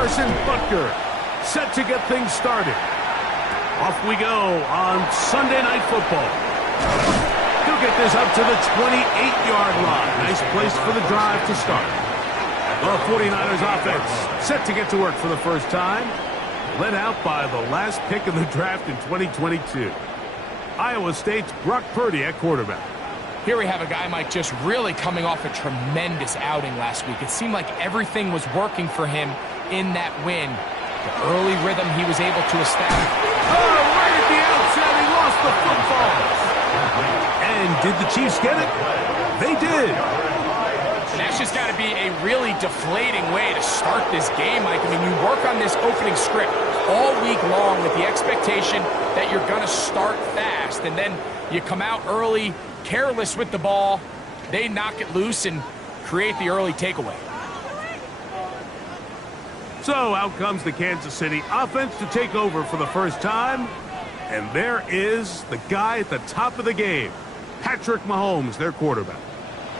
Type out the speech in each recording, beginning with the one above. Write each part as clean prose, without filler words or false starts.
Harrison Butker, set to get things started. Off we go on Sunday Night Football. He'll get this up to the 28-yard line. Nice place for the drive to start. The 49ers offense set to get to work for the first time. Led out by the last pick of the draft in 2022. Iowa State's Brock Purdy at quarterback. Here we have a guy, Mike, just really coming off a tremendous outing last week. It seemed like everything was working for him in that win. The early rhythm he was able to establish. Oh, right at the outset, he lost the football. And did the Chiefs get it? They did. That's just got to be a really deflating way to start this game, Mike. I mean, you work on this opening script all week long with the expectation that you're going to start fast, and then you come out early, careless with the ball. They knock it loose and create the early takeaway. So out comes the Kansas City offense to take over for the first time. And there is the guy at the top of the game, Patrick Mahomes, their quarterback.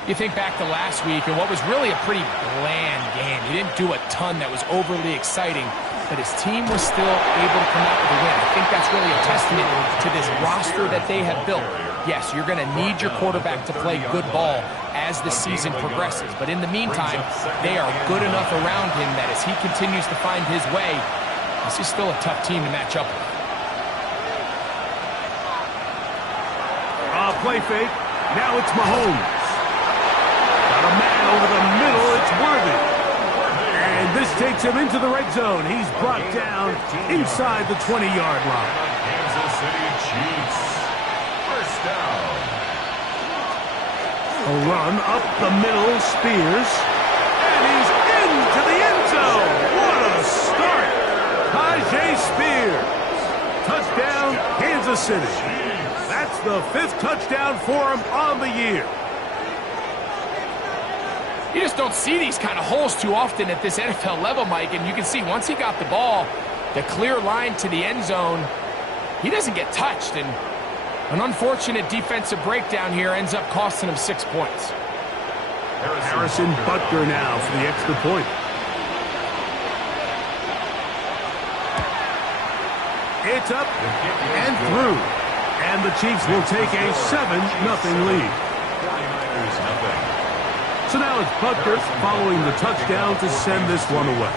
You think back to last week and what was really a pretty bland game. He didn't do a ton that was overly exciting, but his team was still able to come out with a win. I think that's really a testament to this roster that they have built. Yes, you're going to need your quarterback to play good ball as the season progresses. But in the meantime, they are good enough around him that as he continues to find his way, this is still a tough team to match up with. Play fake. Now it's Mahomes. Got a man over the middle. It's Worthy. And this takes him into the red zone. He's brought down inside the 20-yard line. Kansas City Chiefs. First down. A run up the middle, Spears. And he's into the end zone. What a start. Tyjae Spears. Touchdown, Kansas City. That's the 5th touchdown for him on the year. You just don't see these kind of holes too often at this NFL level, Mike. And you can see once he got the ball, the clear line to the end zone, he doesn't get touched. And an unfortunate defensive breakdown here ends up costing him 6 points. Harrison Butker now for the extra point. It's up and through. And the Chiefs will take a 7-0 lead. So now it's Butker following the touchdown to send this one away.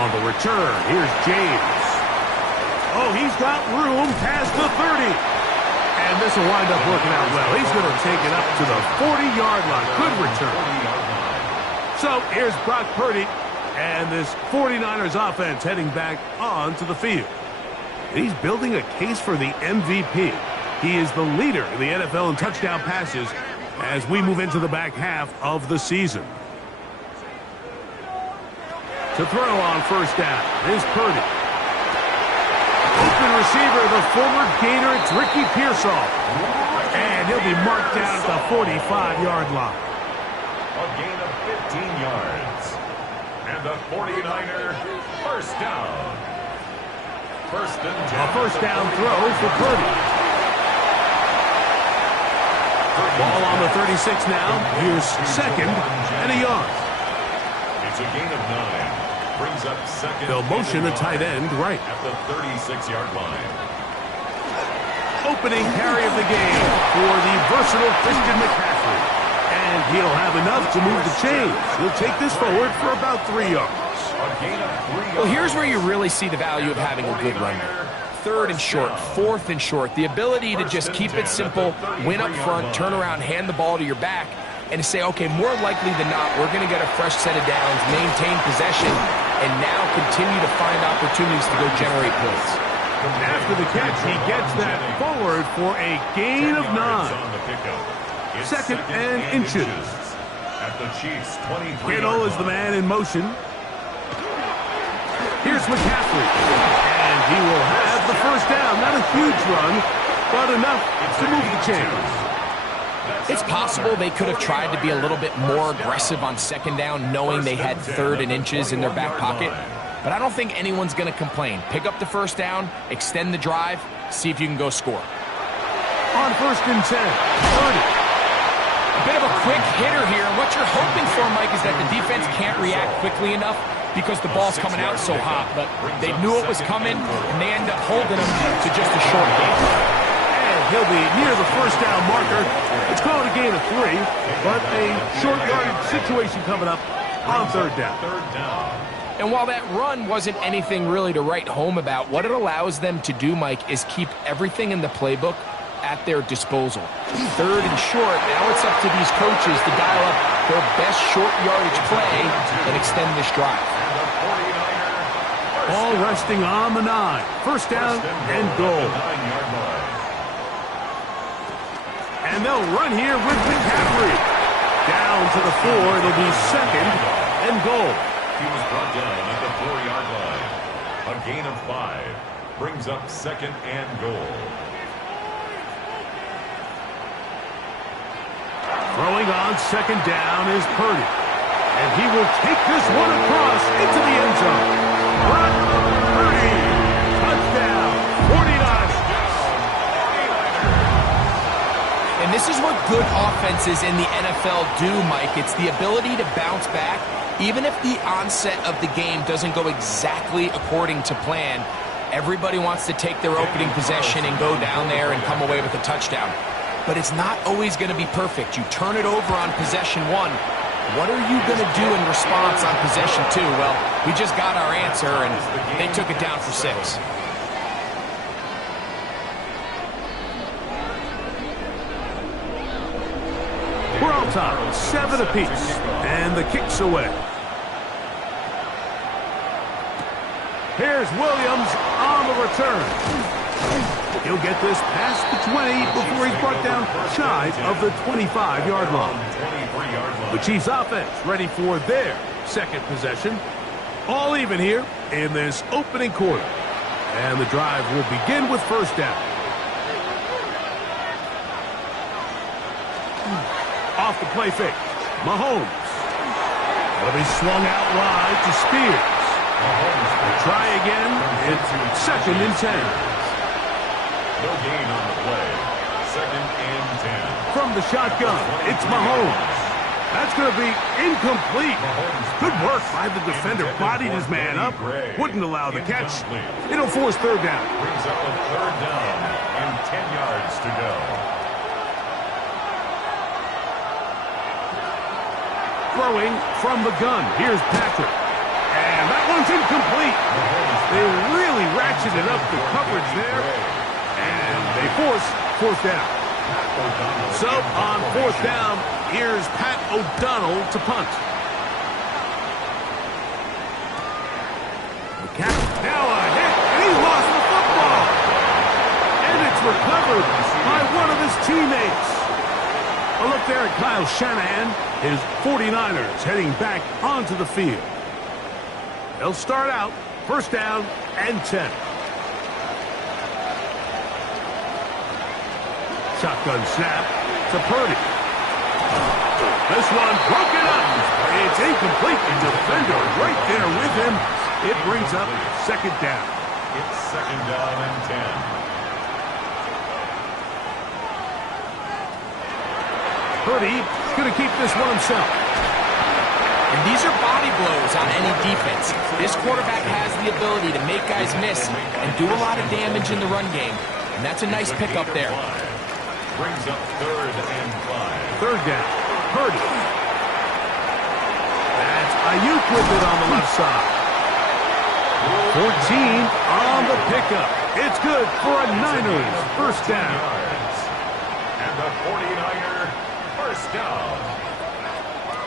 On the return, here's James. Oh, he's got room past the 30. And this will wind up working out well. He's going to take it up to the 40-yard line. Good return. So here's Brock Purdy and this 49ers offense heading back onto the field. He's building a case for the MVP. He is the leader in the NFL in touchdown passes as we move into the back half of the season. To throw on first down is Purdy. Open receiver, the former Gator, it's Ricky Pearsall. And he'll be marked down at the 45-yard line. A gain of 15 yards. And the 49er first down. A first down throw for Purdy. Ball on the 36 now. Here's 2nd and a yard. It's a gain of 9. Brings up 2nd. They'll motion a tight end right at the 36-yard line. Opening carry of the game for the versatile Christian McCaffrey. And he'll have enough to move the chains. He'll take this forward for about 3 yards. Well, here's where you really see the value of having a good run. 3rd and short, 4th and short. The ability to just keep it simple, win up front, turn around, hand the ball to your back, and to say, okay, more likely than not, we're going to get a fresh set of downs, maintain possession, and now continue to find opportunities to go generate points. After the catch, he gets that forward for a gain of 9. 2nd and inches. At the Chiefs' 23. Kittle is the man in motion. Here's McCaffrey, and he will have the first down. Not a huge run, but enough to move the chains. It's possible they could have tried to be a little bit more aggressive on 2nd down, knowing they had 3rd and inches in their back pocket. But I don't think anyone's going to complain. Pick up the first down, extend the drive, see if you can go score. On 1st and 10, Purdy. A bit of a quick hitter here. What you're hoping for, Mike, is that the defense can't react quickly enough because the ball's coming out so hot. But they knew it was coming, and they end up holding them to just a short game. And he'll be near the first down marker. It's called a gain of 3, but a short yardage situation coming up on third down. And while that run wasn't anything really to write home about, what it allows them to do, Mike, is keep everything in the playbook at their disposal. Third and short, now it's up to these coaches to dial up their best short yardage play and extend this drive. Ball resting on the 9. First down and goal. And they'll run here with McCaffrey. Down to the 4. It'll be second and goal. He was brought down at the 4-yard line. A gain of 5 brings up second and goal. Throwing on second down is Purdy. And he will take this one across into the end zone. Brock Purdy. Touchdown. 49ers. And this is what good offenses in the NFL do, Mike. It's the ability to bounce back. Even if the onset of the game doesn't go exactly according to plan, everybody wants to take their opening possession and go down there and come away with a touchdown. But it's not always going to be perfect. You turn it over on possession 1. What are you going to do in response on possession 2? Well, we just got our answer, and they took it down for 6. We're on top, 7 apiece, and the kick's away. Here's Williams on the return. He'll get this past the 20 before he's brought down shy of the 25-yard line. The Chiefs offense ready for their second possession. All even here in this opening quarter. And the drive will begin with first down. Off the play fake. Mahomes. That'll be swung out wide to Spears. We'll try again. It's second and 10. No gain on the play. Second and 10. From the shotgun, it's Mahomes. That's going to be incomplete. Good work by the defender. Bodied his man up. Wouldn't allow the catch. It'll force third down. Brings up a third down and 10 yards to go. Throwing from the gun. Here's Patrick. And that one's incomplete. They really ratcheted up the coverage there. And they force fourth down. So on fourth down, here's Pat O'Donnell to punt. McCaffrey now a hit, and he lost the football. And it's recovered by one of his teammates. A look there at Kyle Shanahan. His 49ers heading back onto the field. They'll start out first down and 10. Shotgun snap to Purdy. This one broken up. It's incomplete. The defender right there with him. It brings up second down. It's second down and 10. Purdy going to keep this one himself. And these are body blows on any defense. This quarterback has the ability to make guys miss and do a lot of damage in the run game. And that's a nice pickup there. Brings up third and 5. Third down. Purdy. That's Ayuk with it on the left side. 14 on the pickup. It's good for a Niners first down. And the 49er first down.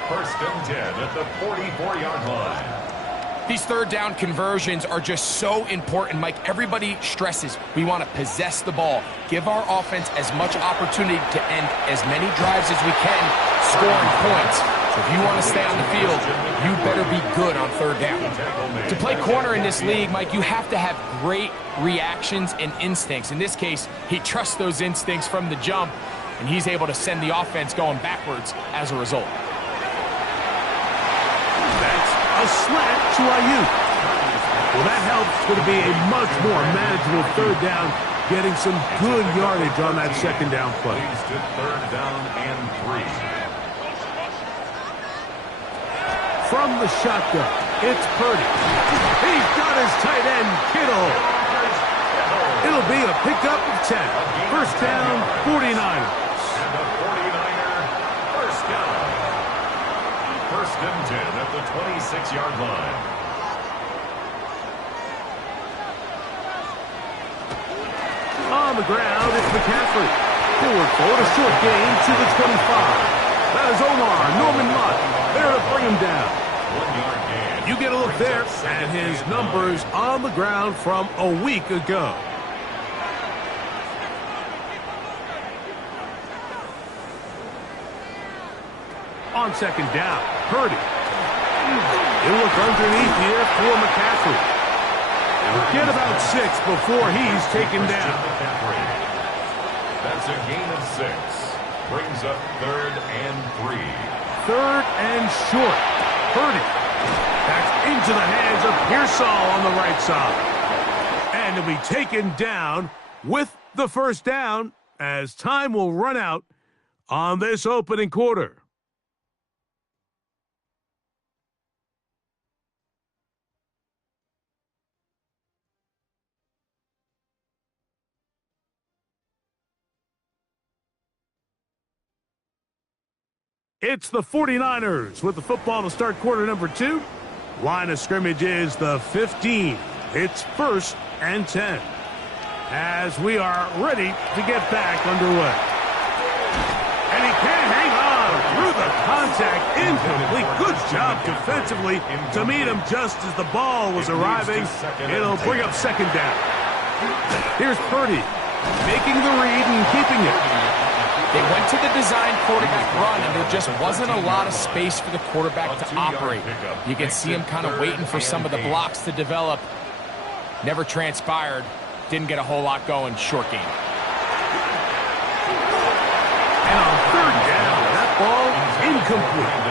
First and 10 at the 44-yard line. These third down conversions are just so important, Mike. Everybody stresses we want to possess the ball, give our offense as much opportunity to end as many drives as we can, scoring points. So if you want to stay on the field, you better be good on third down. To play corner in this league, Mike, you have to have great reactions and instincts. In this case, he trusts those instincts from the jump, and he's able to send the offense going backwards as a result. A slant to Ayuk. Well, that helps. Going to be a much more manageable third down, getting some good yardage on that second down play. Leads to third down and 3. from the shotgun. It's Purdy. He's got his tight end, Kittle. It'll be a pickup of 10. First down, 49ers. And the 49er first down. First and 10 at the 26-yard line. On the ground, it's McCaffrey. Forward forward, a short gain to the 25. That is Omar Norman Lott there to bring him down. 1 yard gain. You get a look there at his numbers on the ground from a week ago. On second down, Purdy. He'll look underneath here for McCaffrey. He'll get about 6 before he's taken down. That's a gain of 6. Brings up 3rd and 3. 3rd and short. Purdy. That's into the hands of Pearsall on the right side. And he'll be taken down with the first down as time will run out on this opening quarter. It's the 49ers with the football to start quarter number 2. Line of scrimmage is the 15. It's 1st and 10. As we are ready to get back underway. And he can't hang on through the contact. Incomplete. Good job defensively to meet him just as the ball was arriving. It'll bring up second down. Here's Purdy making the read and keeping it. They went to the design quarterback run, and there just wasn't a lot of space for the quarterback to operate. You can see him kind of waiting for some of the blocks to develop. Never transpired. Didn't get a whole lot going. Short game. And on third down, that ball incomplete.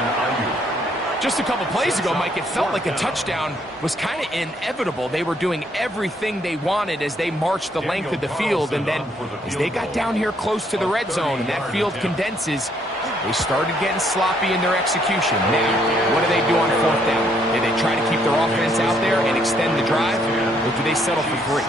Just a couple plays ago, Mike, it felt like a touchdown was kind of inevitable. They were doing everything they wanted as they marched the length of the field, and then as they got down here close to the red zone and that field condenses, they started getting sloppy in their execution. Now, what do they do on fourth down? Do they try to keep their offense out there and extend the drive, or do they settle for 3?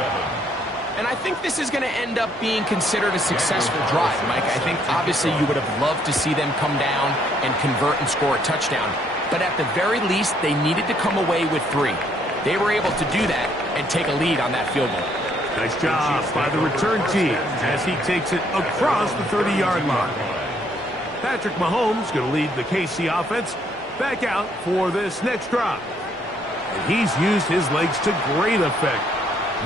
And I think this is going to end up being considered a successful drive, Mike. I think obviously you would have loved to see them come down and convert and score a touchdown. But at the very least, they needed to come away with 3. They were able to do that and take a lead on that field goal. Nice job by the return team as he takes it across the 30-yard line. Patrick Mahomes going to lead the KC offense back out for this next drive. And he's used his legs to great effect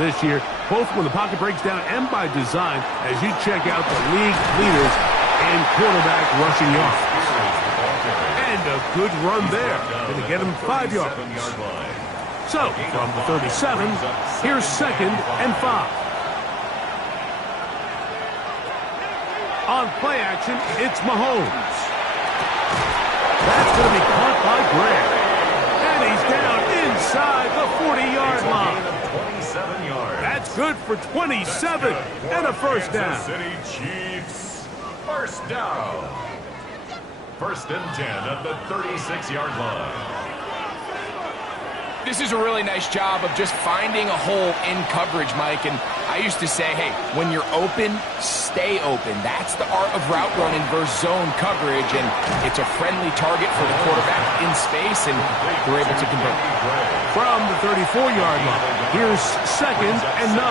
this year, both when the pocket breaks down and by design, as you check out the league leaders in quarterback rushing yards. And a good run there. Going to get him 5 yards. So, from the 37, here's 2nd and 5. On play action, it's Mahomes. That's going to be caught by Gray. And he's down inside the 40-yard line. 27 yards. That's good for 27 and a first down. Kansas City Chiefs, first down. 1st and 10 at the 36-yard line. This is a really nice job of just finding a hole in coverage, Mike. And I used to say, hey, when you're open, stay open. That's the art of route running versus zone coverage. And it's a friendly target for the quarterback in space, and they're able to convert. From the 34-yard line, here's 2nd and 9.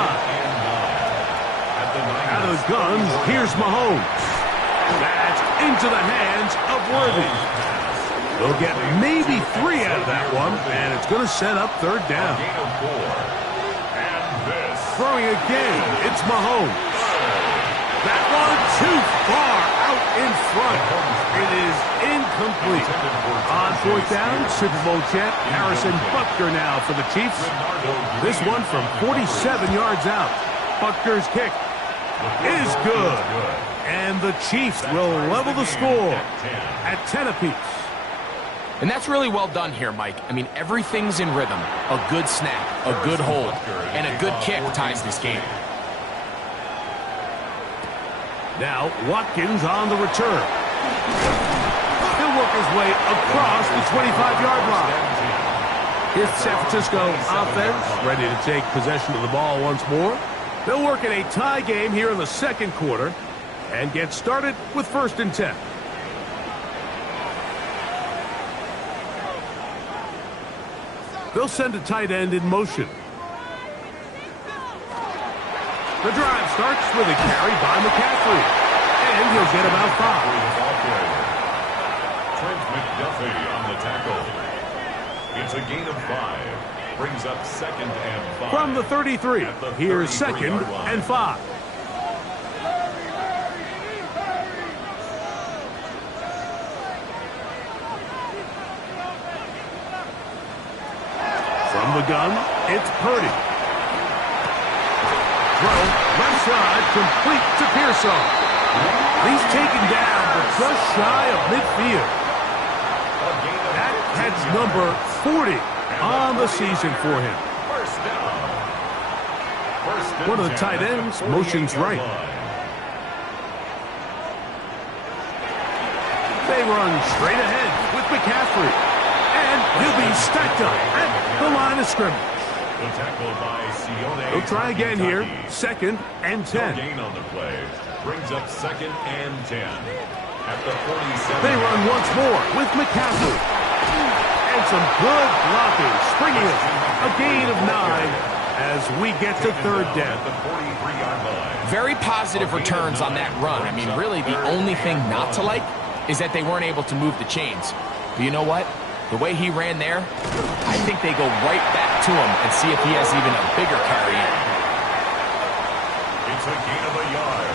Out of the gun, here's Mahomes. That's into the hands of Worthy. They'll get maybe 3 out of that one, and it's going to set up 3rd down. Throwing again, it's Mahomes. That one too far out in front. It is incomplete. On 4th down, Super Bowl champ Harrison Butker now for the Chiefs. This one from 47 yards out. Butker's kick is good. And the Chiefs will level the score at 10 apiece. And that's really well done here, Mike. I mean, everything's in rhythm. A good snap, a good hold, and a good kick ties this game. Now, Watkins on the return. He'll work his way across the 25-yard line. Here's the San Francisco offense, ready to take possession of the ball once more. They'll work in a tie game here in the second quarter and get started with 1st and 10. They'll send a tight end in motion. The drive starts with a carry by McCaffrey, and he'll get about 5. Trent McDuffie on the tackle. It's a gain of 5. Brings up 2nd and 5. From the 33, here's 2nd and 5. From the gun, it's Purdy. Throw, left side, complete to Pearsall. He's taken down, but just shy of midfield. That heads number 40 on the season for him. One of the tight ends motions right. They run straight ahead with McCaffrey. And he'll be stacked up at the line of scrimmage. They'll try again here. 2nd and 10. Gain on the play. Brings up 2nd and 10. At the 47. They run once more with McCaffrey. And some good blocking. Springing it. A gain of 9 as we get to 3rd down. At the 43-yard line. Very positive returns on that run. I mean, really, the only thing not to like is that they weren't able to move the chains. But you know what? The way he ran there, I think they go right back to him and see if he has even a bigger carry in. It's a gain of a yard.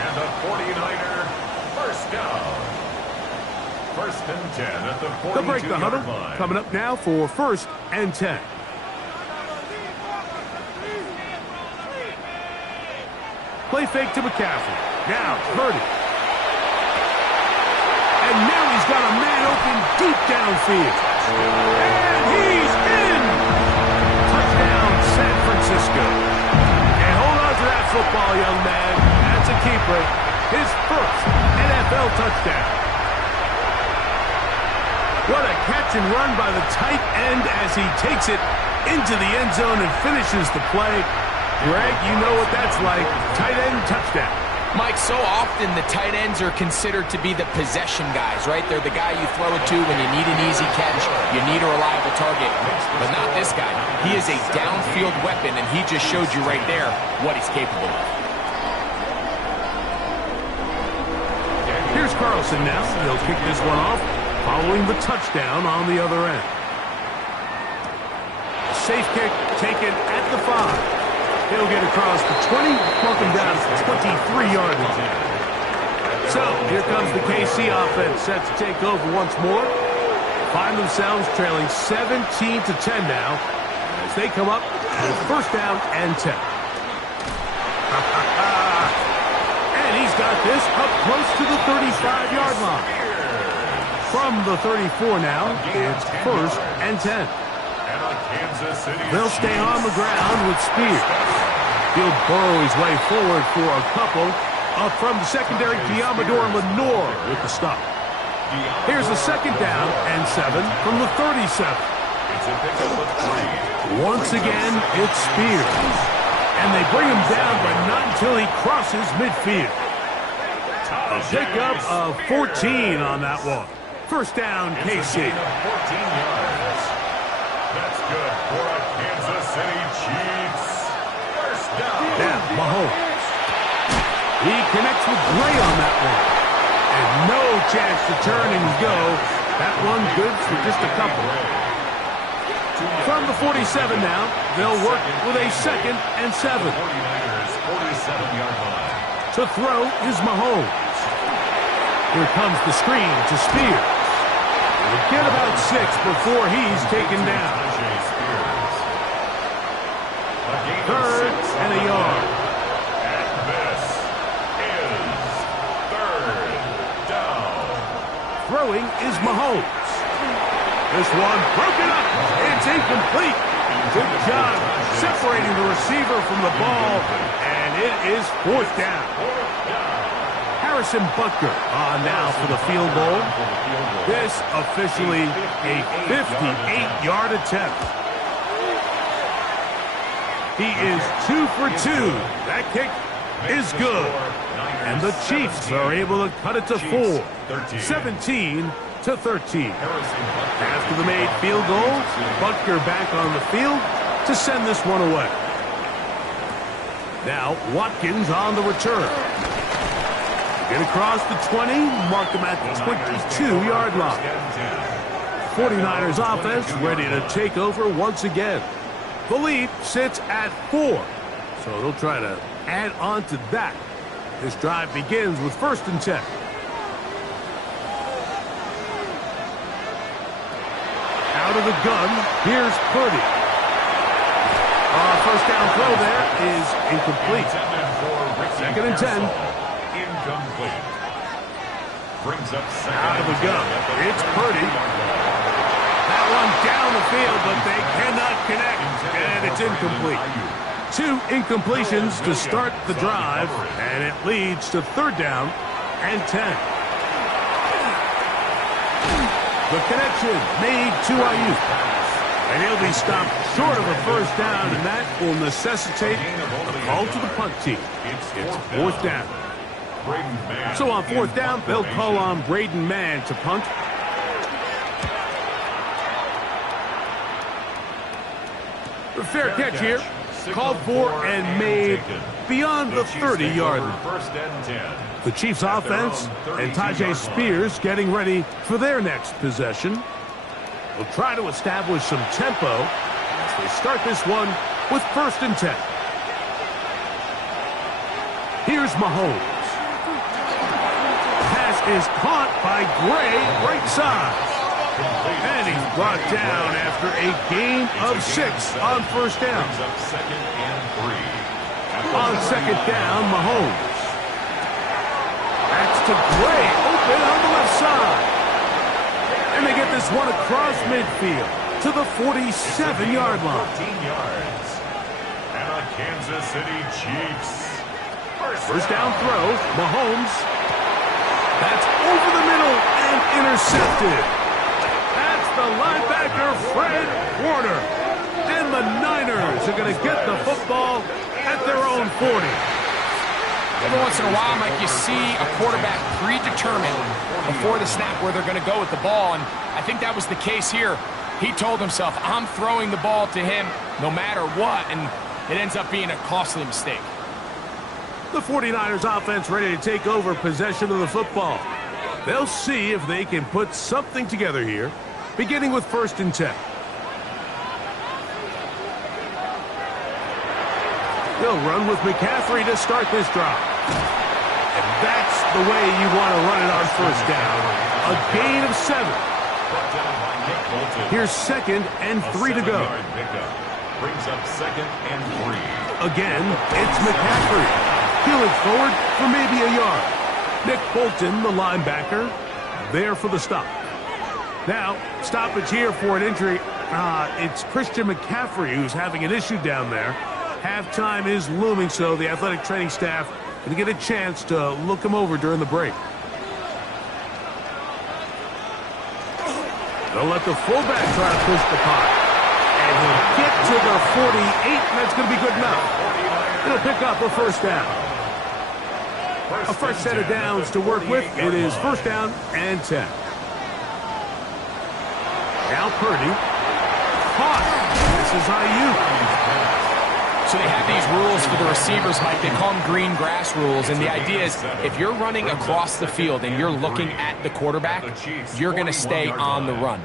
And the 49er, 1st down. 1st and 10 at the 42-yard line. They'll break the huddle. Coming up now for 1st and 10. Play fake to McCaffrey. Now, Purdy. And now he's got a man open deep downfield. And he's in! Touchdown, San Francisco. And hold on to that football, young man. That's a keeper. His 1st NFL touchdown. What a catch and run by the tight end as he takes it into the end zone and finishes the play. Greg, you know what that's like. Tight end touchdown. Mike, so often the tight ends are considered to be the possession guys, right? They're the guy you throw it to when you need an easy catch, you need a reliable target. But not this guy. He is a downfield weapon, and he just showed you right there what he's capable of. Here's Carlson now. He'll kick this one off, following the touchdown on the other end. Safe kick taken at the 5. He'll get across the 20, mark him down to the 23-yard line. So, here comes the KC offense, set to take over once more. Find themselves trailing 17-10 now as they come up with 1st down and 10. And he's got this up close to the 35-yard line. From the 34 now, it's 1st and 10. They'll stay on the ground with Spears. He'll burrow his way forward for a couple. Up from the secondary, Diamador Lenore with the stop. Here's the 2nd down and 7 from the 37. Once again, it's Spears. And they bring him down, but not until he crosses midfield. A pickup of 14 on that one. 1st down, KC. That's good for a Kansas City Chiefs. 1st down. Now, Mahomes. He connects with Gray on that one. And no chance to turn and go. That one good for just a couple. From the 47 now, they'll work with a 2nd and 7. 49ers, 47-yard line. To throw is Mahomes. Here comes the screen to Spears. He'll get about 6 before he's taken down. 3rd and a yard. And this is 3rd down. Throwing is Mahomes. This one broken up. It's incomplete. Good job separating the receiver from the ball. And it is 4th down. Harrison Butker on now for the field goal. This officially a 58-yard attempt. He is 2 for 2. That kick is good. And the Chiefs are able to cut it to 4. 17-13. After the made field goal, Butker back on the field to send this one away. Now Watkins on the return. Get across the 20, mark him at the 22-yard line. 49ers offense ready to take over once again. The lead sits at 4, so they'll try to add on to that. This drive begins with 1st and 10. Out of the gun, here's Purdy. First down throw there is incomplete. 2nd and 10. Incomplete. Brings up out of the gun. It's Purdy. That one down the field, but they cannot connect, and it's incomplete. 2 incompletions to start the drive, and it leads to 3rd down and 10. The connection made to Ayuk, and he'll be stopped short of a 1st down, and that will necessitate a call to the punt team. It's 4th down. So on 4th down, they'll call on Braden Mann to punt. The fair catch here, called for and made beyond the 30-yard line. The Chiefs offense and Tyjae Spears getting ready for their next possession. Will try to establish some tempo as they start this one with 1st and 10. Here's Mahomes. Pass is caught by Gray, right side. And he's brought down after a gain of 6 on 1st down. On 2nd down, Mahomes. That's to Gray, open on the left side. And they get this one across midfield to the 47-yard line. 14 yards. And a Kansas City Chiefs. 1st down throw, Mahomes. That's over the middle and intercepted. That's the linebacker, Fred Warner. And the Niners are going to get the football at their own 40. Every once in a while, Mike, you see a quarterback predetermined before the snap where they're going to go with the ball, and I think that was the case here. He told himself, I'm throwing the ball to him no matter what, and it ends up being a costly mistake. The 49ers offense ready to take over possession of the football. They'll see if they can put something together here, beginning with 1st and 10. They'll run with McCaffrey to start this drive. And that's the way you want to run it on 1st down. A gain of 7. Here's 2nd and 3 to go. Brings up 2nd and 3. Again, it's McCaffrey. Peeling forward for maybe a yard. Nick Bolton, the linebacker, there for the stop. Now, stoppage here for an injury. It's Christian McCaffrey who's having an issue down there. Halftime is looming, so the athletic training staff going to get a chance to look him over during the break. They'll let the fullback try to push the punt. And he'll get to the 48, and that's going to be good enough. It'll pick up a 1st down. A fresh set of downs to work with. It is 1st down and 10. Now Purdy. Caught. This is Ayuk. So they have these rules for the receivers, Mike. They call them green grass rules. And the idea is if you're running across the field and you're looking at the quarterback, you're going to stay on the run.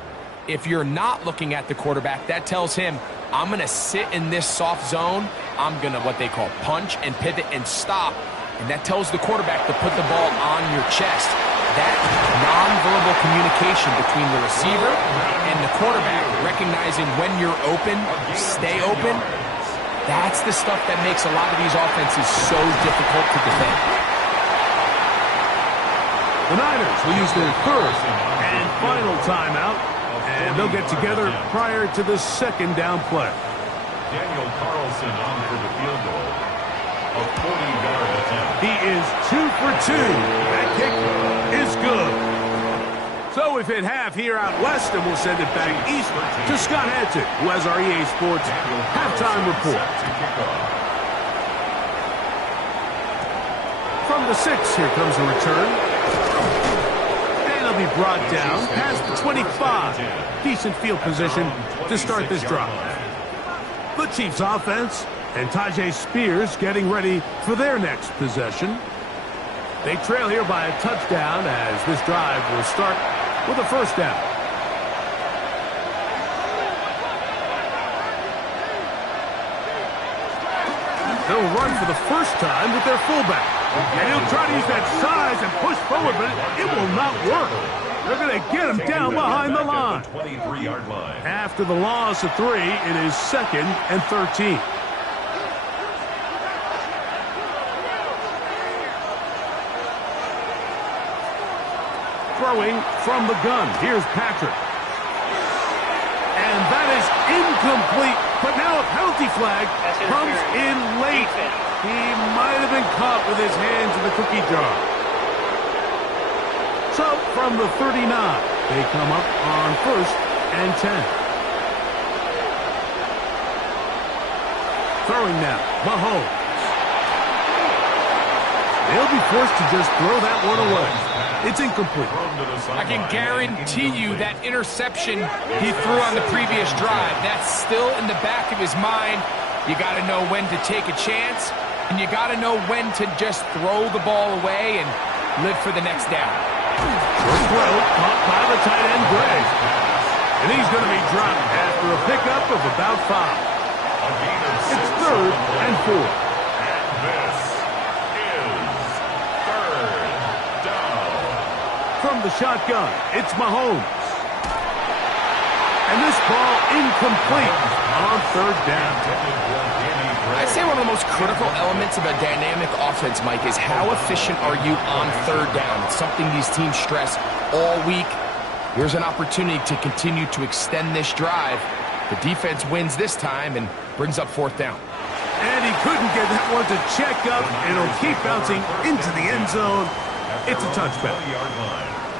If you're not looking at the quarterback, that tells him, I'm going to sit in this soft zone. I'm going to what they call punch and pivot and stop. And that tells the quarterback to put the ball on your chest. That nonverbal communication between the receiver and the quarterback, recognizing when you're open, stay open, that's the stuff that makes a lot of these offenses so difficult to defend. The Niners will use their 3rd and final timeout, and they'll get together prior to the 2nd down play. Daniel Carlson on for the field goal. A 40-yard attempt. He is 2 for 2. That kick is good. So we've hit half here out west, and we'll send it back east to Scott Hanson, who has our EA Sports halftime report. From the 6, here comes a return. And it'll be brought down past the 25. Decent field position to start this drive. The Chiefs offense and Tyjae Spears getting ready for their next possession. They trail here by a touchdown as this drive will start with a first down. They'll run for the first time with their fullback. And he'll try to use that size and push forward, but it will not work. They're going to get him down behind the line. After the loss of 3, it is 2nd and 13. Throwing from the gun. Here's Patrick. And that is incomplete. But now a penalty flag comes in late. He might have been caught with his hands in the cookie jar. So from the 39, they come up on 1st and 10. Throwing now. Mahomes. They'll be forced to just throw that one away. It's incomplete. I can guarantee you that interception he threw on the previous drive, that's still in the back of his mind. You got to know when to take a chance, and you got to know when to just throw the ball away and live for the next down. Short throw caught by the tight end, Gray. And he's going to be dropped after a pickup of about 5. It's 3rd and 4. From the shotgun, it's Mahomes. And this ball incomplete on 3rd down. I'd say one of the most critical elements of a dynamic offense, Mike, is how efficient are you on 3rd down. It's something these teams stress all week. Here's an opportunity to continue to extend this drive. The defense wins this time and brings up 4th down. And he couldn't get that one to check up, and it'll keep bouncing into the end zone. It's a touchback.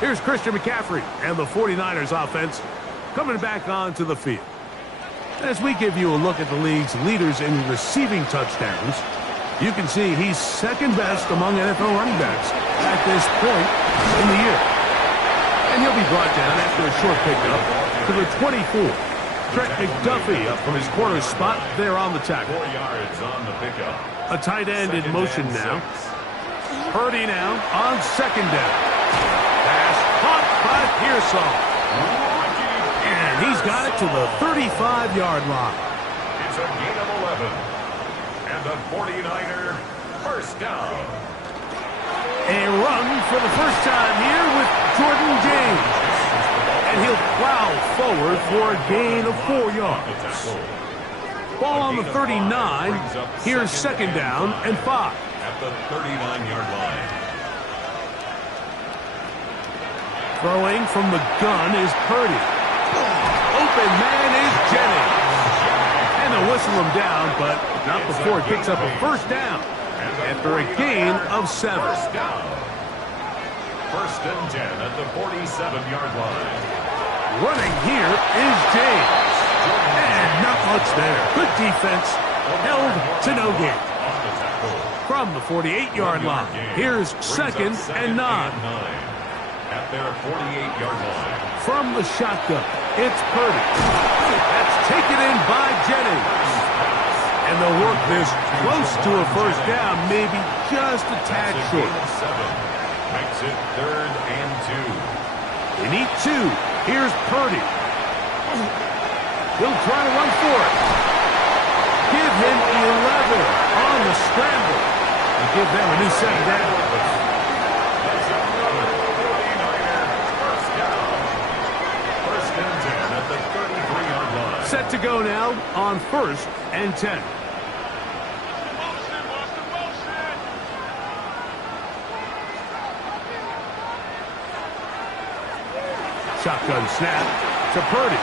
Here's Christian McCaffrey and the 49ers offense coming back onto the field. As we give you a look at the league's leaders in receiving touchdowns, you can see he's 2nd best among NFL running backs at this point in the year. And he'll be brought down after a short pickup to the 24. Trent McDuffie up from his corner spot there on the tackle. 4 yards on the pickup. A tight end in motion now. Purdy now on 2nd down. Pass caught by Pearsall. And he's got it to the 35-yard line. It's a gain of 11. And the 49er first down. A run for the first time here with Jordan James. And he'll plow forward for a gain of 4 yards. Ball on the 39. Here's 2nd down and 5. At the 39-yard line. Throwing from the gun is Purdy. Open man is Jennings. And they'll whistle him down, but not before he picks up a first down after a gain of 7. First down. 1st and 10 at the 47-yard line. Running here is James. And not much there. Good defense. Held to no gain. From the 48-yard line, here's 2nd and 9. At their 48-yard line. From the shotgun, it's Purdy. That's taken in by Jennings. And they'll work this close to a first down, maybe just a tad short. 7. Makes it 3rd and 2. They need 2. Here's Purdy. He'll try to run for it. Give him 11 on the scramble. And give them a new 2nd down. Set to go now on 1st and 10. Shotgun snap to Purdy.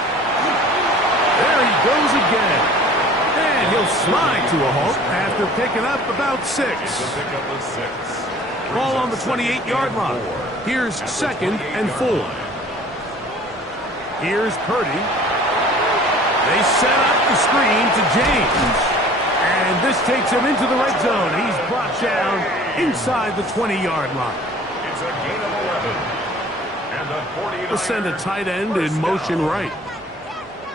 There he goes again. And he'll slide to a halt after picking up about 6. Pick up a 6. Ball on the 28-yard line. Here's 2nd and 4. Here's Purdy. They set up the screen to James. And this takes him into the red zone. He's brought down inside the 20-yard line. It's a gain of 11. And the 49ers. They'll send a tight end in motion right.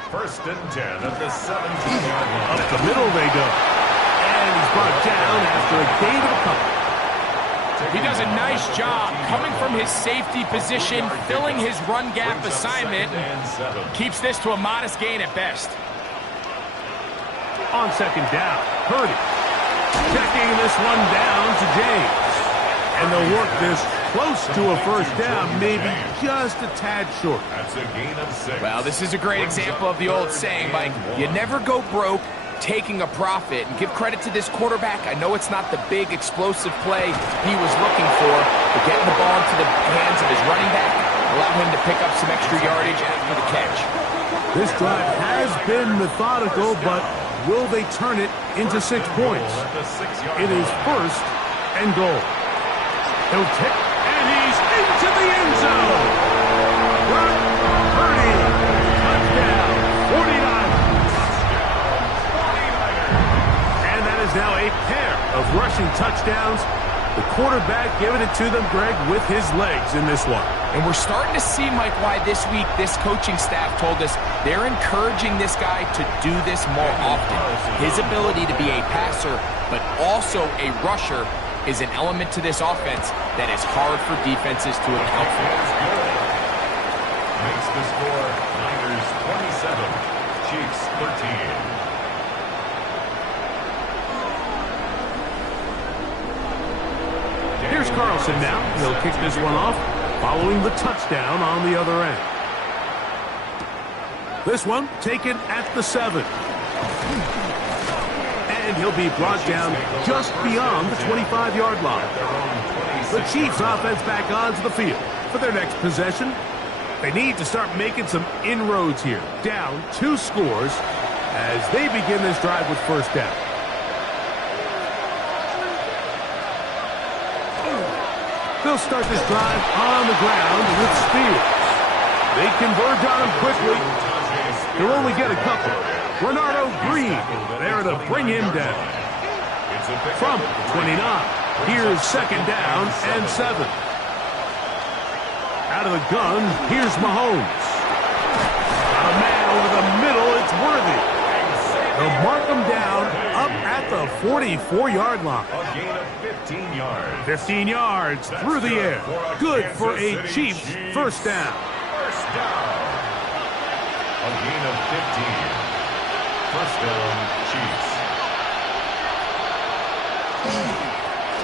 1st and 10 at the 17-yard line. Up the middle they go. And he's brought down after a gain of a couple. He does a nice job coming from his safety position, filling his run gap assignment, and keeps this to a modest gain at best. On 2nd down, Purdy checking this one down to James. And they'll work this close to a 1st down, maybe just a tad short. That's a gain of 6. Well, this is a great example of the old saying, Mike, you never go broke taking a profit. And give credit to this quarterback. I know it's not the big explosive play he was looking for, but getting the ball into the hands of his running back allowed him to pick up some extra yardage after the catch. This drive has been methodical, but will they turn it into 6 points? It is 1st and goal. He'll kick, and he's into the end zone. Brock Purdy, touchdown, 49ers. And that is now a pair of rushing touchdowns. The quarterback giving it to them, Greg, with his legs in this one. And we're starting to see, Mike, why this week this coaching staff told us they're encouraging this guy to do this more often. His ability to be a passer, but also a rusher, is an element to this offense that is hard for defenses to account for. Makes the score Niners 27, Chiefs 13. Here's Carlson now. He'll kick this one off following the touchdown on the other end. This one taken at the 7. And he'll be brought down just beyond the 25-yard line. The Chiefs offense back onto the field for their next possession. They need to start making some inroads here. Down 2 scores as they begin this drive with 1st down. They'll start this drive on the ground with Spears. They converge on him quickly. He'll only get a couple. Renardo Green there to bring him down. From 29, here's 2nd down and 7. Out of the gun, here's Mahomes. Got a man over the middle, it's Worthy. They'll mark him down up at the 44-yard line. A gain of 15 yards. 15 yards through the air. Good for a Chiefs 1st down. 1st down. A gain of 15. 1st down, Chiefs.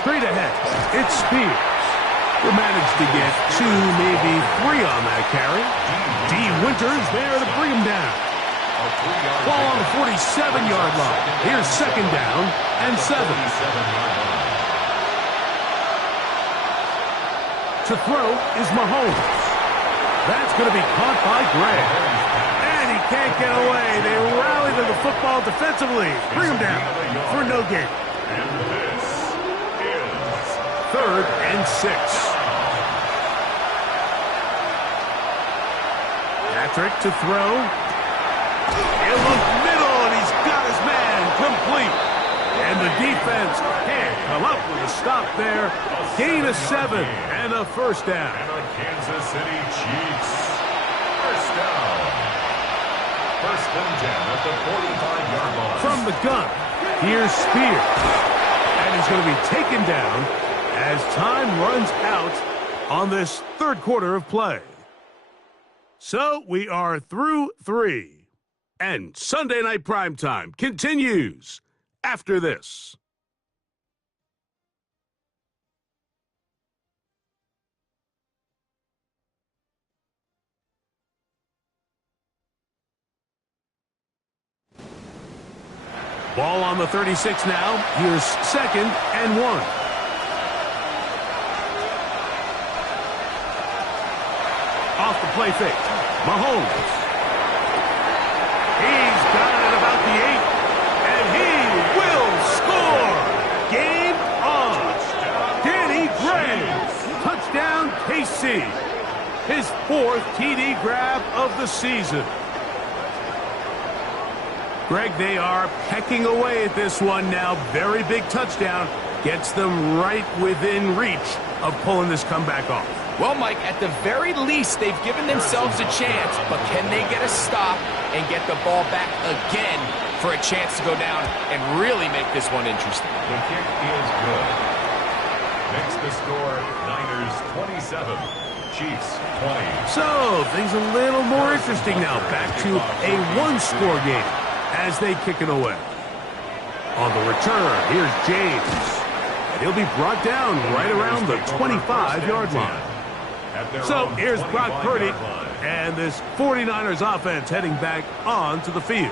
Straight ahead, it's Spears. Will manage to get 2, maybe 3 on that carry. D. Winters there to bring him down. Ball on the 47-yard line. Here's 2nd down and 7. To throw is Mahomes. That's going to be caught by Gray. And he can't get away. They rally to the football defensively. Bring him down for no gain. And this is 3rd and 6. Patrick to throw. He'll look middle, and he's got his man complete. And the defense can't come up with a stop there. Gain of 7 and a 1st down. and the Kansas City Chiefs. 1st down. 1st and 10 at the 45-yard line. From the gun, here's Spears. And he's going to be taken down as time runs out on this 3rd quarter of play. So we are through 3. And Sunday Night Primetime continues after this. Ball on the 36 now. Here's 2nd and 1. Off the play fake. Mahomes. He's got it about the 8. And he will score. Game on. Danny Gray his 4th TD grab of the season. Greg, they are pecking away at this one now. Very big touchdown. Gets them right within reach of pulling this comeback off. Well, Mike, at the very least, they've given themselves a chance, but can they get a stop and get the ball back again for a chance to go down and really make this one interesting? The kick is good. Makes the score Niners 27, Chiefs 20. So, things a little more interesting now. Back to a one-score game as they kick it away. On the return, here's James. And he'll be brought down right around the 25-yard line. So here's Brock Purdy, and this 49ers offense heading back onto the field.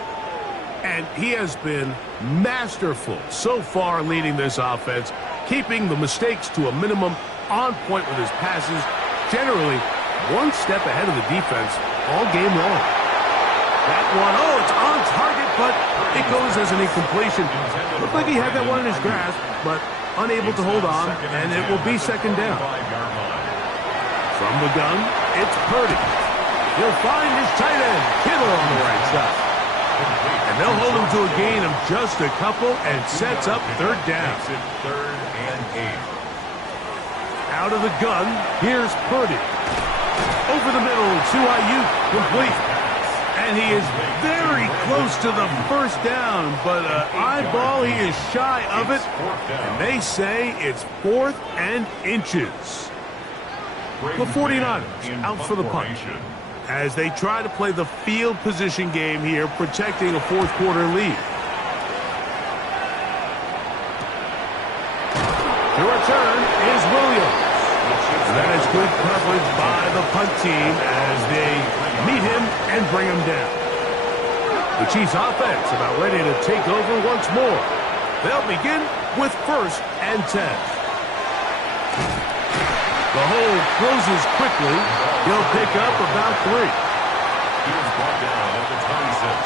And he has been masterful so far leading this offense, keeping the mistakes to a minimum, on point with his passes, generally one step ahead of the defense all game long. That one, oh, it's on target, but it goes as an incompletion. Looked like he had that one in his grasp, but unable to hold on, and it will be second down. From the gun, it's Purdy. He'll find his tight end, Kittle, on the right side. And they'll hold him to a gain of just a couple and sets up third down. Third and 8. Out of the gun, here's Purdy. Over the middle to Ayuk, complete. And he is very close to the first down, but eyeball, he is shy of it. And they say it's 4th and inches. The 49ers out for the punt as they try to play the field position game here, protecting a fourth-quarter lead. The return is Williams. That is good coverage by the punt team as they meet him and bring him down. The Chiefs offense about ready to take over once more. They'll begin with 1st and 10. The hole closes quickly. He'll pick up about 3.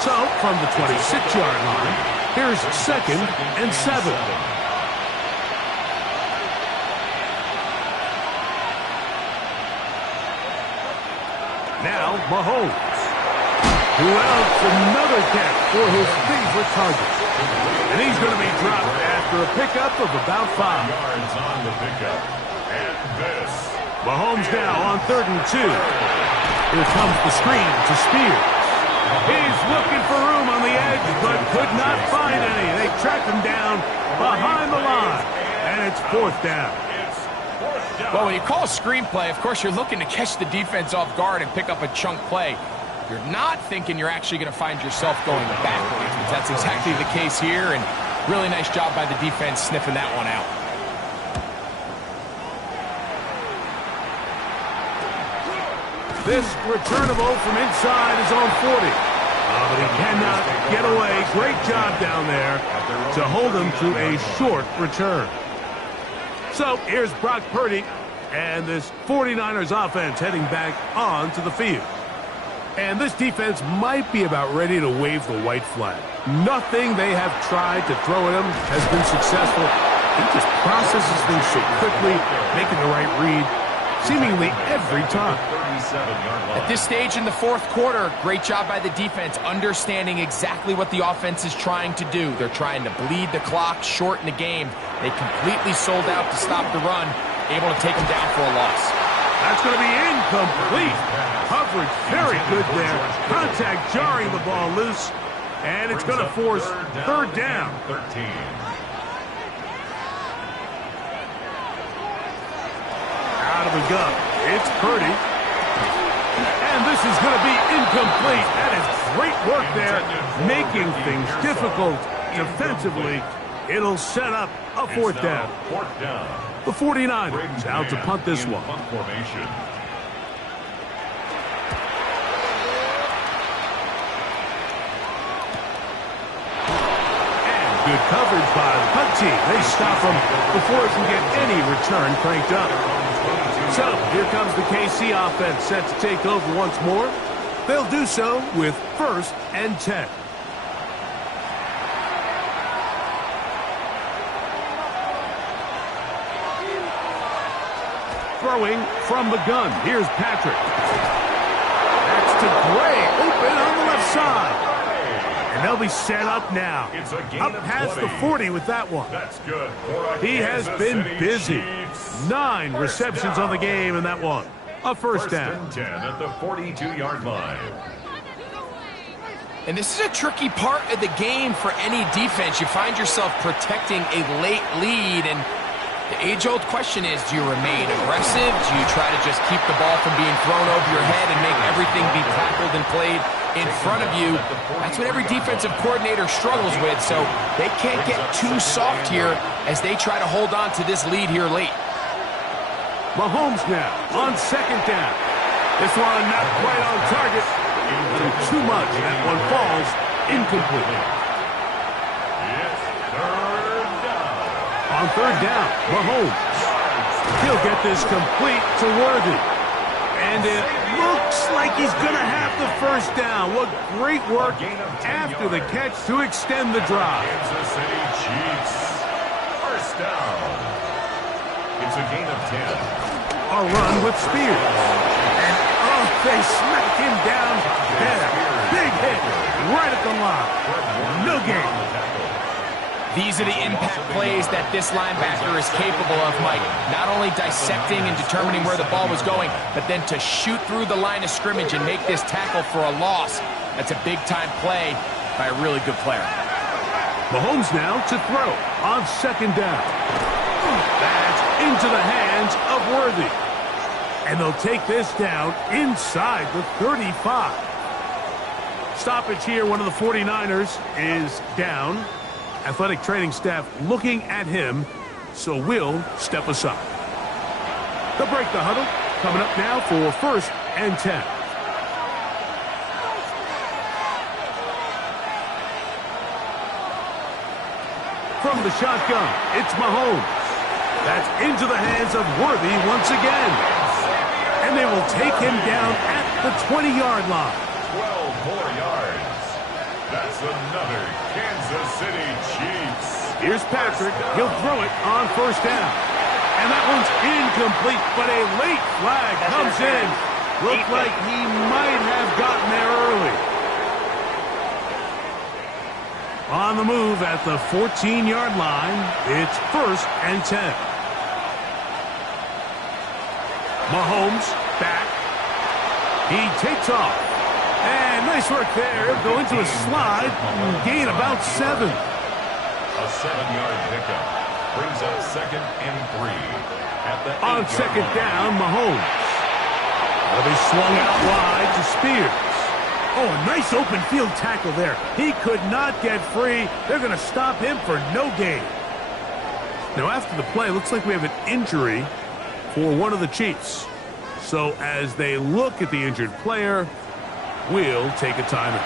So, from the 26-yard line, here's 2nd and 7. Now, Mahomes. Who else? Another catch for his favorite target. And he's going to be dropped after a pickup of about 5 yards on the pickup. And this. Mahomes now on 3rd and 2. Here comes the screen to Spears. He's looking for room on the edge, but could not find any. They tracked him down behind the line, and it's 4th down. Well, when you call a screenplay, of course, you're looking to catch the defense off guard and pick up a chunk play. You're not thinking you're actually going to find yourself going backwards, but that's exactly the case here, and really nice job by the defense sniffing that one out. This returnable from inside is on 40. But he cannot get away. Great job down there to hold him to a short return. So here's Brock Purdy and this 49ers offense heading back onto the field. And this defense might be about ready to wave the white flag. Nothing they have tried to throw at him has been successful. He just processes things so quickly, making the right read seemingly every time. At this stage in the 4th quarter, great job by the defense, understanding exactly what the offense is trying to do. They're trying to bleed the clock, shorten the game. They completely sold out to stop the run, able to take them down for a loss. That's going to be incomplete. Coverage very good there. Contact jarring the ball loose, and it's going to force third down. 13. Out of the gun, it's Purdy. And this is going to be incomplete. That is great work there, making things difficult defensively. It'll set up a 4th down. The 49ers out to punt this one. And good coverage by the punt team. They stop him before he can get any return cranked up. So, here comes the KC offense set to take over once more. They'll do so with 1st and 10. throwing from the gun. Here's Patrick. That's to Gray, open on the left side. And they'll be set up now. Up past the 40 with that one. That's good. He has been busy. 9 receptions on the game in that one. A first down. And 10 at the 42-yard line. And this is a tricky part of the game for any defense. You find yourself protecting a late lead, and the age-old question is, do you remain aggressive? Do you try to just keep the ball from being thrown over your head and make everything be tackled and played in front of you? That's what every defensive coordinator struggles with, so they can't get too soft here as they try to hold on to this lead here late. Mahomes now on second down. This one not quite on target. Too much. That one falls incomplete. On third down, Mahomes. He'll get this complete to Worthy. And it looks like he's going to have the first down. What great work after the catch to extend the drive. Kansas City Chiefs. First down. It's a gain of 10. A run with Spears. And, oh, they smacked him down there. Big hit right at the line. No gain. These are the impact plays that this linebacker is capable of, Mike. Not only dissecting and determining where the ball was going, but then to shoot through the line of scrimmage and make this tackle for a loss. That's a big-time play by a really good player. Mahomes now to throw on second down. That's into the hands of Worthy. And they'll take this down inside the 35. Stoppage here. One of the 49ers is down. Athletic training staff looking at him, so we'll step aside. They'll break the huddle. Coming up now for first and 10. From the shotgun, it's Mahomes. That's into the hands of Worthy once again. And they will take him down at the 20-yard line. 12 more yards. That's another Kansas City Chiefs. Here's Patrick. He'll throw it on first down. And that one's incomplete, but a late flag comes in. Looked like he might have gotten there early. On the move at the 14-yard line, it's first and 10. Mahomes back. He takes off. And nice work there. He'll go into a slide and gain about 7. A 7-yard pickup brings up second and 3. At the On second down, Mahomes. That'll be swung out wide to Spears. Oh, a nice open field tackle there. He could not get free. They're going to stop him for no gain. Now, after the play, looks like we have an injury for one of the Chiefs. So as they look at the injured player, we'll take a timeout.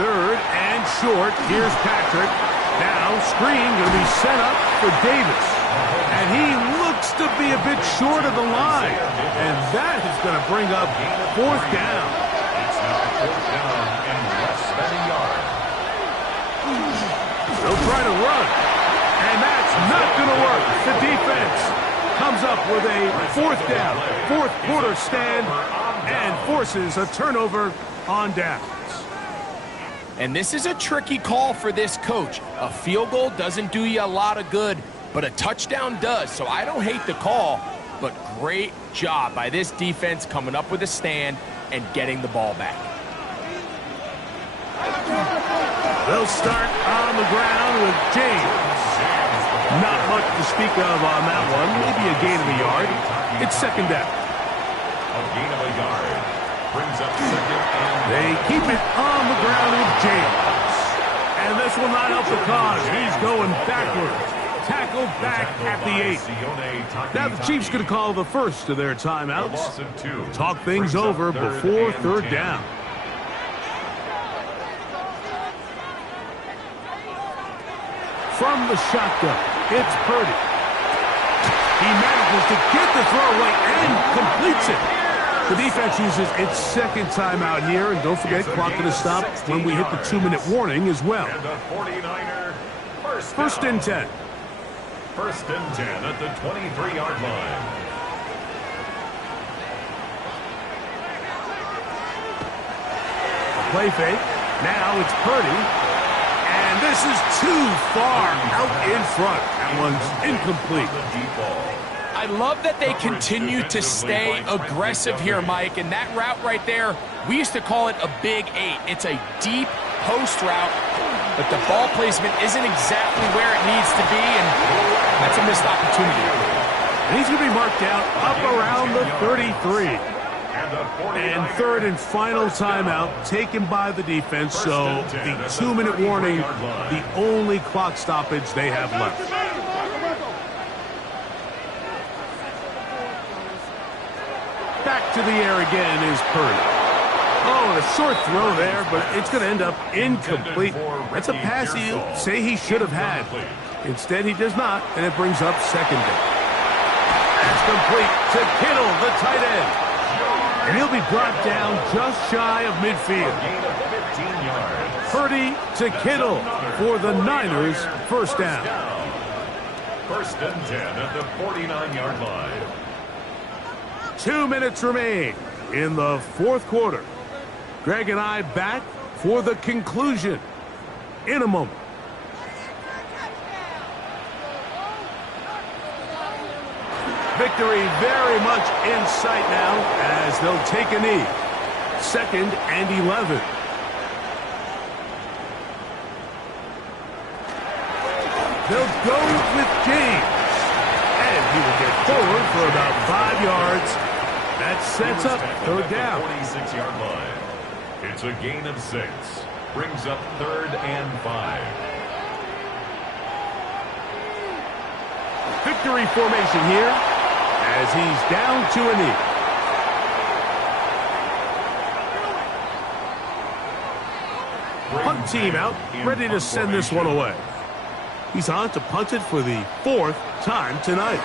Third and short. Here's Patrick. Now screen going to be set up for Davis. And he looks to be a bit short of the line. And that is going to bring up fourth down. It's now fourth down and less than a yard. They'll try to run. And that's not going to work. The defense comes up with a fourth down, fourth quarter stand, and forces a turnover on downs. And this is a tricky call for this coach. A field goal doesn't do you a lot of good, but a touchdown does. So I don't hate the call, but great job by this defense coming up with a stand and getting the ball back. They'll start on the ground with James. Not much to speak of on that one. Maybe a gain of a yard. It's second down. A gain of a yard brings up second and They keep it on the ground with James. And this will not help the cause. He's going backwards. Tackled back at the 8. Now the Chiefs going to call the first of their timeouts. Talk things over before third down. From the shotgun, it's Purdy. He manages to get the throw away and completes it. The defense uses its second timeout here, and don't forget, clock to stop when we hit the 2-minute warning as well. And the 49er First and 10. First and 10 at the 23-yard line. Play fake. Now it's Purdy. And this is too far out in front. That one's incomplete. I love that they continue to stay aggressive here, Mike. And that route right there, we used to call it a big 8. It's a deep post route, but the ball placement isn't exactly where it needs to be, and that's a missed opportunity. And he's going to be marked down up around the 33. And third and final timeout taken by the defense, so the 2-minute warning, the only clock stoppage they have left. Back to the air again is Purdy. Oh, and a short throw there, but it's going to end up incomplete. That's a pass you say he should have had. Instead, he does not, and it brings up second down. That's complete to Kittle, the tight end. And he'll be brought down just shy of midfield. Purdy to Kittle for the Niners, first down. First and 10 at the 49-yard line. 2 minutes remain in the fourth quarter. Greg and I back for the conclusion in a moment. Victory very much in sight now as they'll take a knee. 2nd and 11. They'll go with James. And he will get forward for about 5 yards. That sets up third down. 46-yard line. It's a gain of 6. Brings up 3rd and 5. Victory formation here as he's down to a knee. Punt team out, ready to send this one away. He's on to punt it for the 4th time tonight.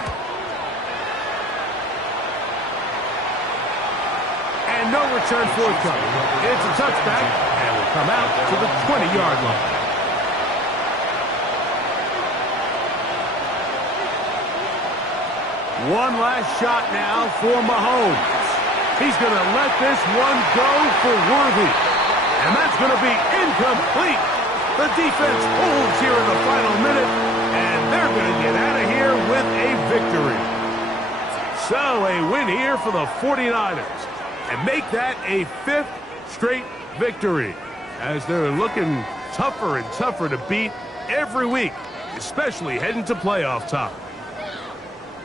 And no return forthcoming. It's a touchback and will come out to the 20-yard line. One last shot now for Mahomes. He's going to let this one go for Worthy. And that's going to be incomplete. The defense holds here in the final minute, and they're going to get out of here with a victory. So a win here for the 49ers. And make that a 5th straight victory. As they're looking tougher and tougher to beat every week, especially heading to playoff time.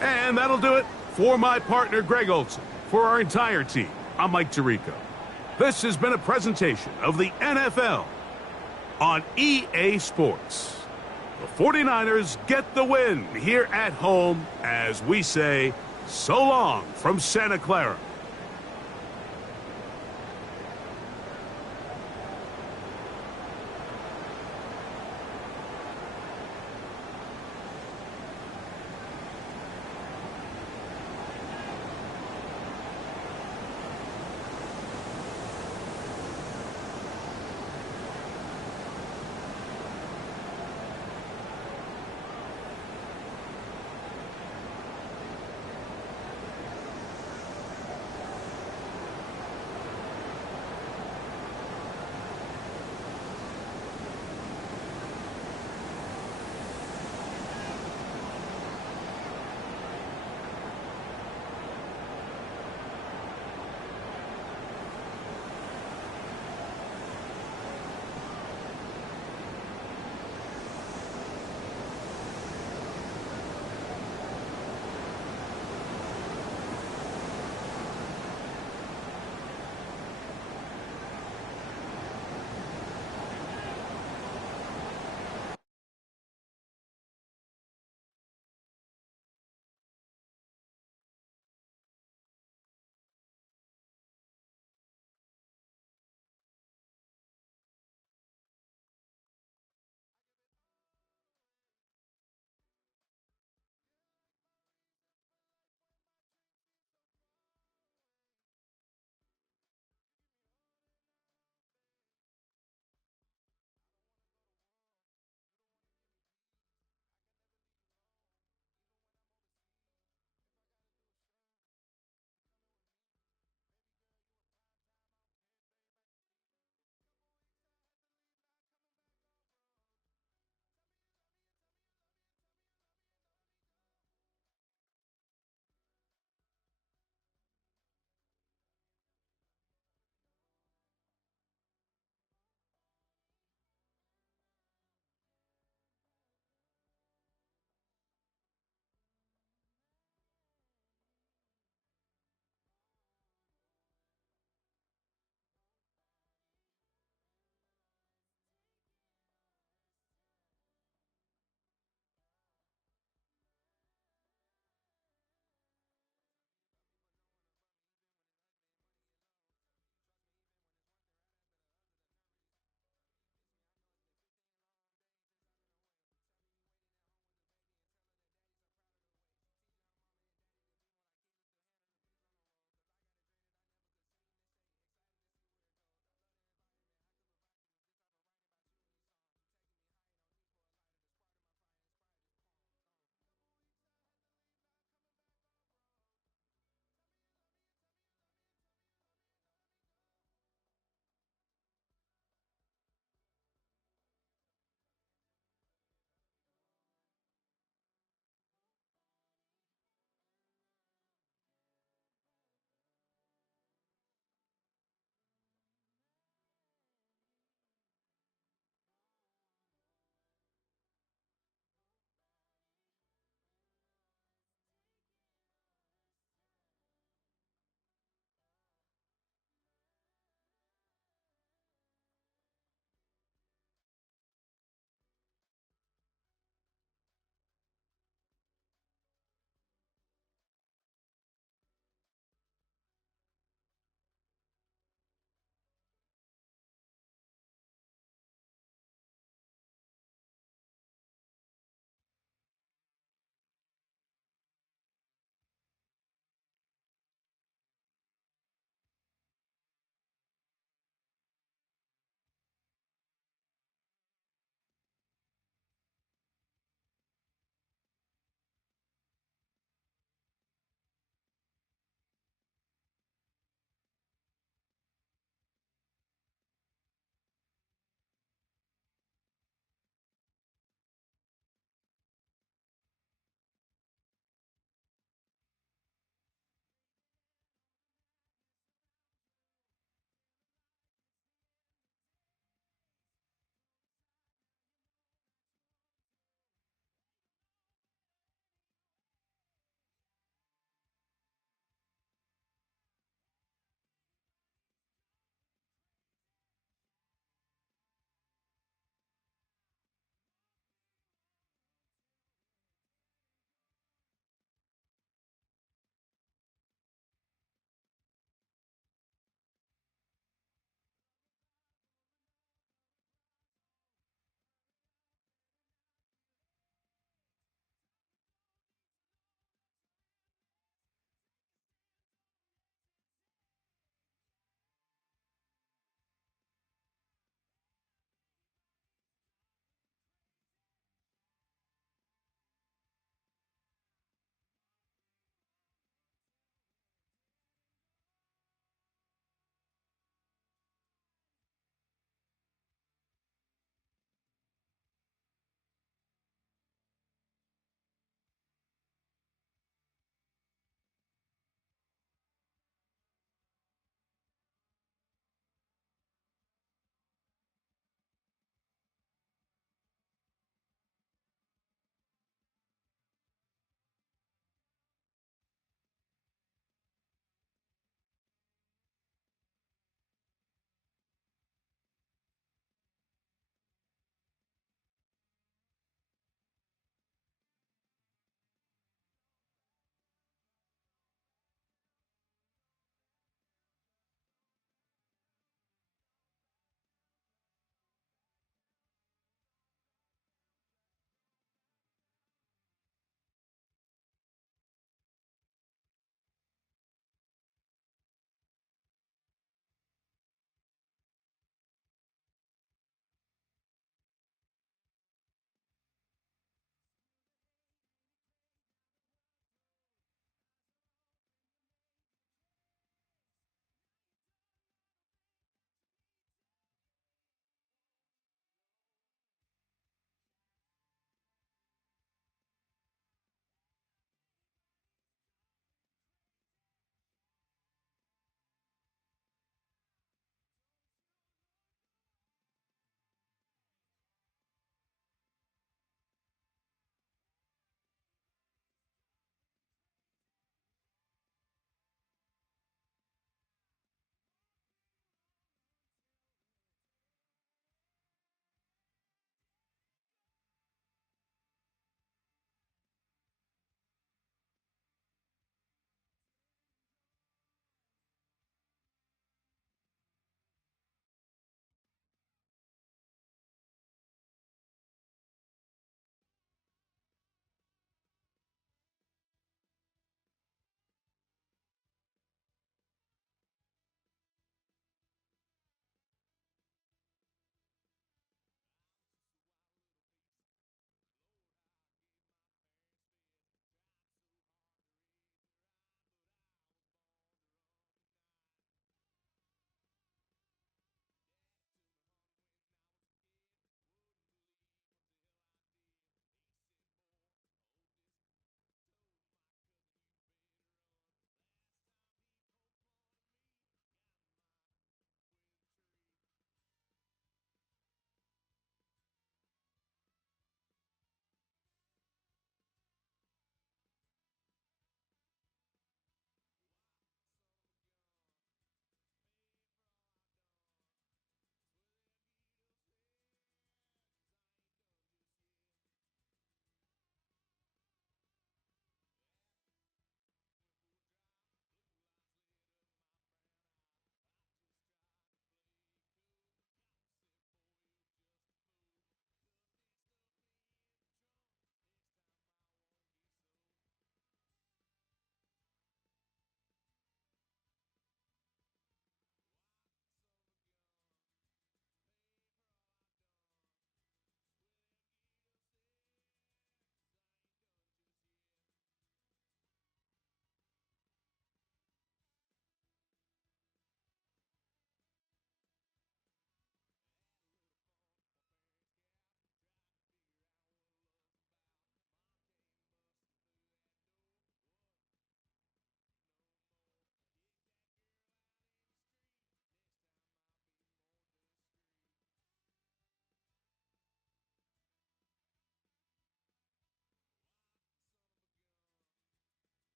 And that'll do it for my partner, Greg Olson. For our entire team, I'm Mike Tirico. This has been a presentation of the NFL on EA Sports. The 49ers get the win here at home as we say so long from Santa Clara.